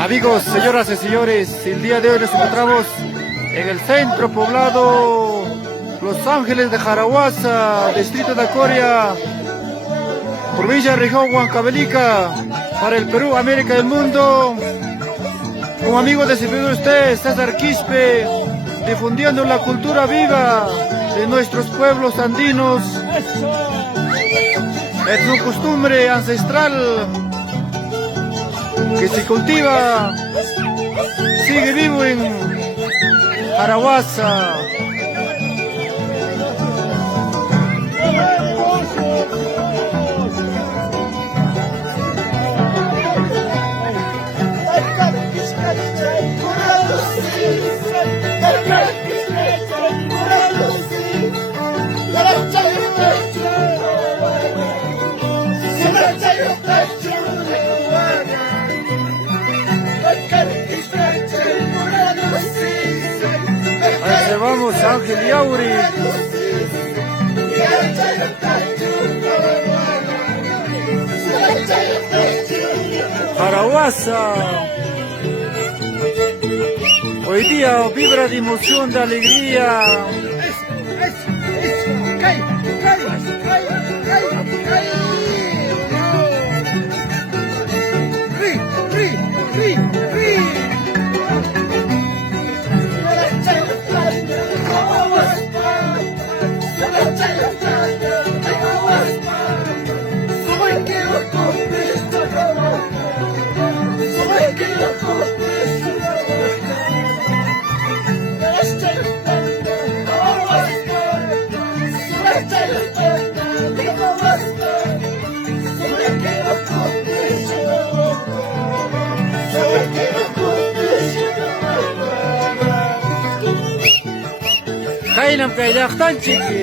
Amigos, señoras y señores, el día de hoy nos encontramos en el centro poblado Los Ángeles de Jaraguaza, distrito de Acoria, provincia de región Huancavelica, para el Perú, América y el mundo. Como amigo de servidor de usted, César Quispe, difundiendo la cultura viva de nuestros pueblos andinos. Es una costumbre ancestral que se cultiva, sigue vivo en Jaraguaza. Ahí vamos, Ángel Yauri. Jaraguaza. Hoy día vibra de emoción, de alegría. Kainam kaylaqtan chiki.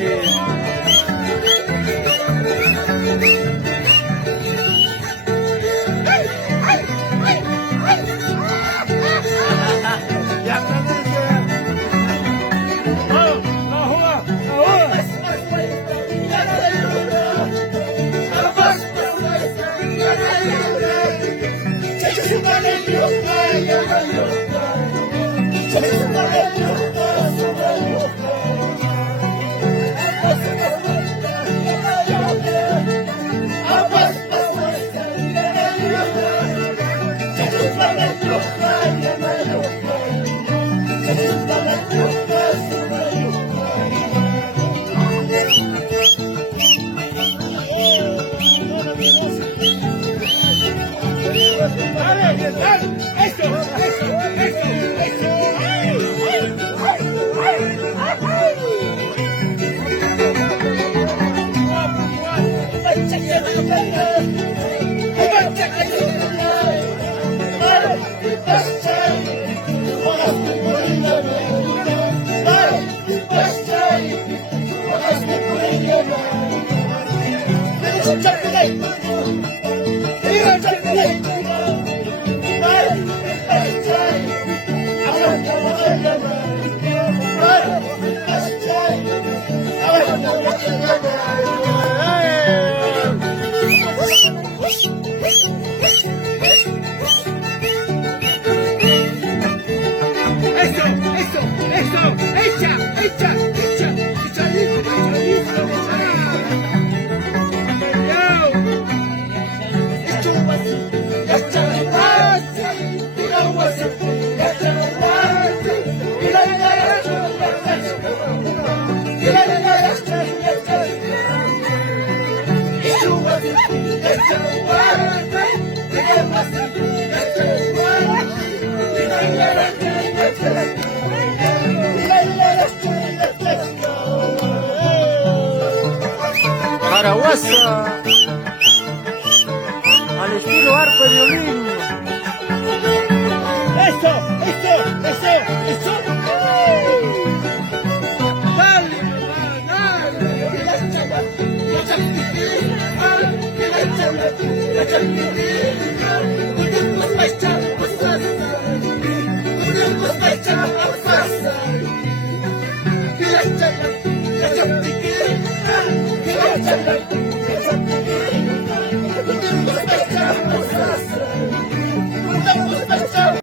Jaraguaza, al estilo arpa de violín. ¡Eso! ¡Dale!